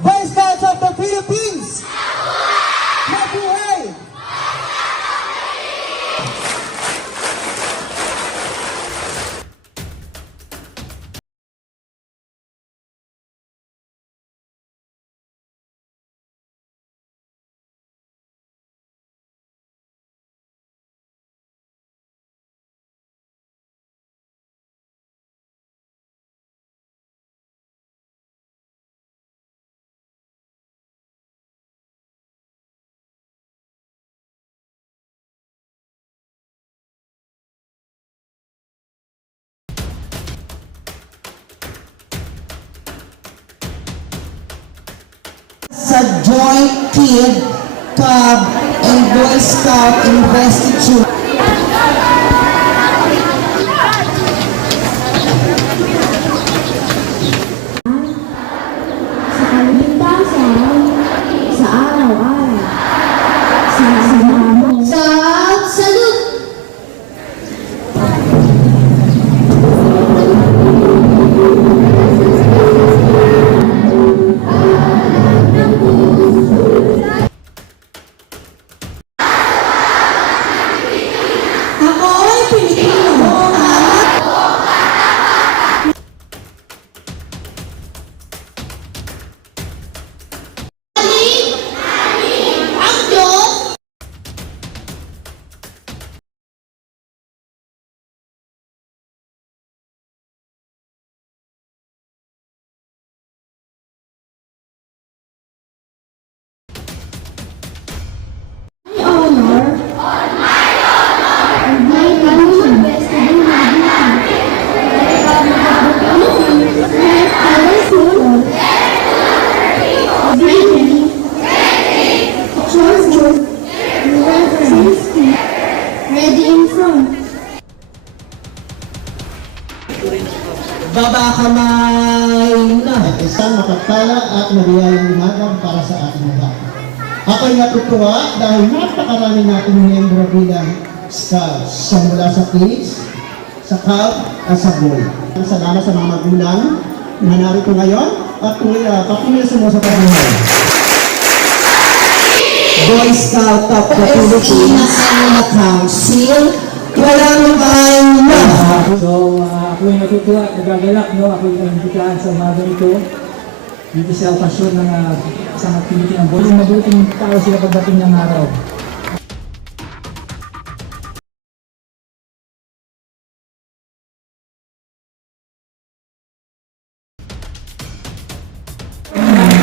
Boy Scouts of the Philippines! Mabuhay! Sa Joint Kid, Cub, and Boy Scout Investiture. Sa kaligtasan, sa araw-araw, sa sinamo, sa salute. Ako'y Pilipino. Ang Diyos I honor and my conscience to do my duty. Like our people, dignity, justice, safety, ready in front. Baba kamay na. At isang mapagpala at mariyayang umaga para sa ating lahat. Ako'y natutuwa dahil napakarami nating miyembro bilang Scouts, mula sa kids, sa Cub, at sa Boy. Salamat sa mga magulang na narito ngayon at patuloy sa pagbuhay. Boy Scout of the Philippines Council. Walang kamay na. So, ako'y natutuwa at nagagalak, no? Ako'y naimbitahan sa umaga ito. Dito sa okasyon ng isang activity ng boys. Mabuting tao sila pagdating ng araw.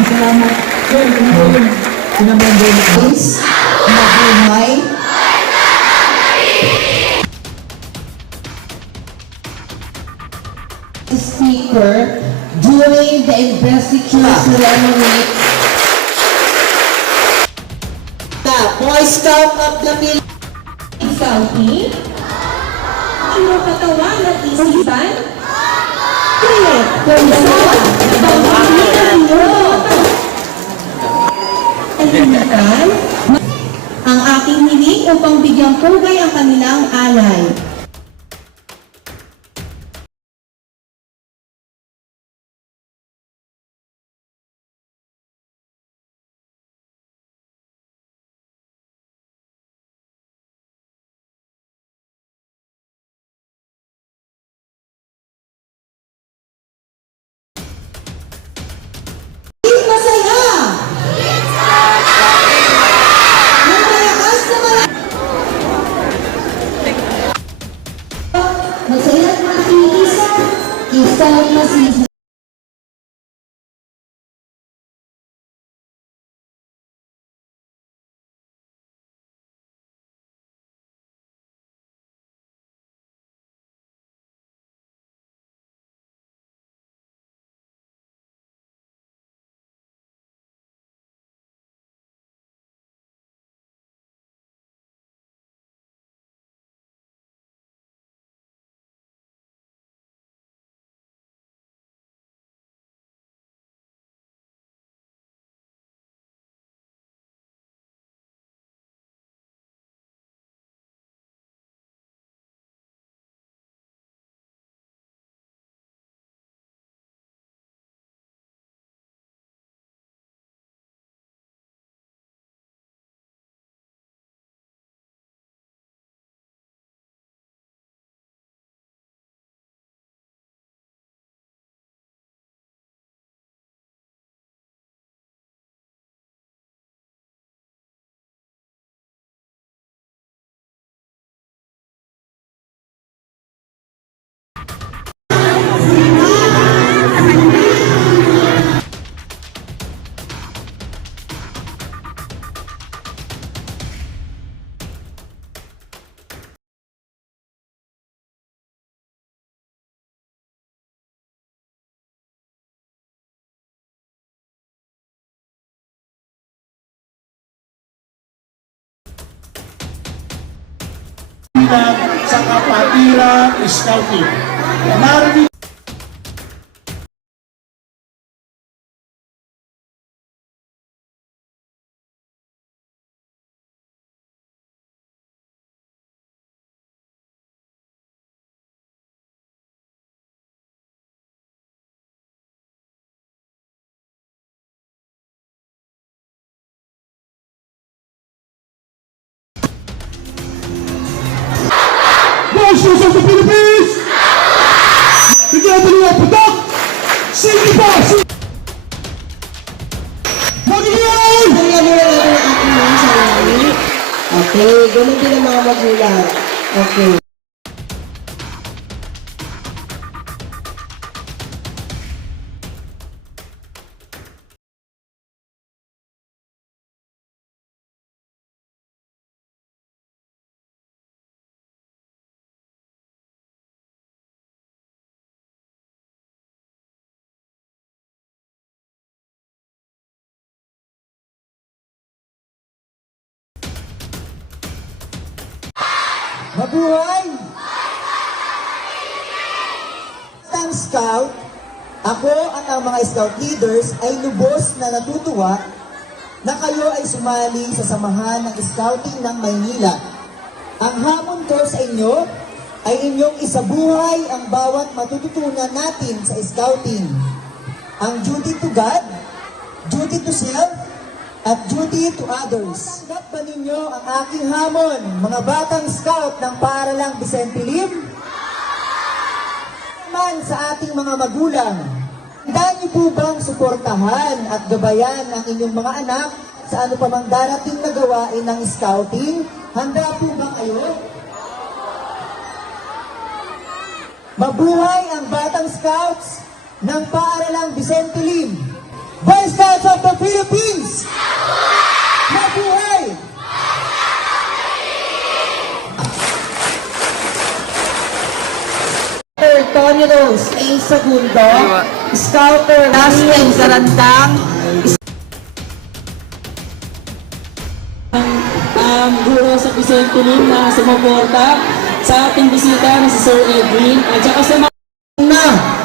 Salamat. Sir, pinamember mo. Please, mabuhay. Speaker during the investiture ceremony. The Boy Scout of the Philippines. Salty? Iyong katawan at isipan? Correct! Bawahin ninyo! Tahimikan ang aking hiling upang bigyang pugay ang kanilang alay. Masaya! Ng malakas na bilang sa Kapatiran Scouting. Narinig Forces of the Philippines! Together we are product! Safety Boss! Mag-iwan! Kaya mo na natin ang ating mga sarili. Okay, ganun din ang mga magulang. Okay. Mabuhay! Ang scout, ako at ang mga scout leaders ay lubos na natutuwa na kayo ay sumali sa samahan ng scouting ng Maynila. Ang hamon ko sa inyo ay inyong isabuhay ang bawat matututunan natin sa scouting. Ang duty to God, duty to self, at duty to others. Tanggap ba ninyo ang aking hamon, mga batang scout ng Paaralang Vicente Lim? Naman sa ating mga magulang, handa niyo po bang suportahan at gabayan ang inyong mga anak sa ano pa mang darating na gawain ng scouting? Handa po ba kayo? Mabuhay ang batang scouts ng Paaralang Vicente Lim! Boy Scouts of the Philippines! Mabuhay! Tony Rose A. Segundo, Scouter Rastin Garandang, Ang guro sa Vicente Lim na sumuporta sa ating bisita na si Sir Edwin at saka sa mga na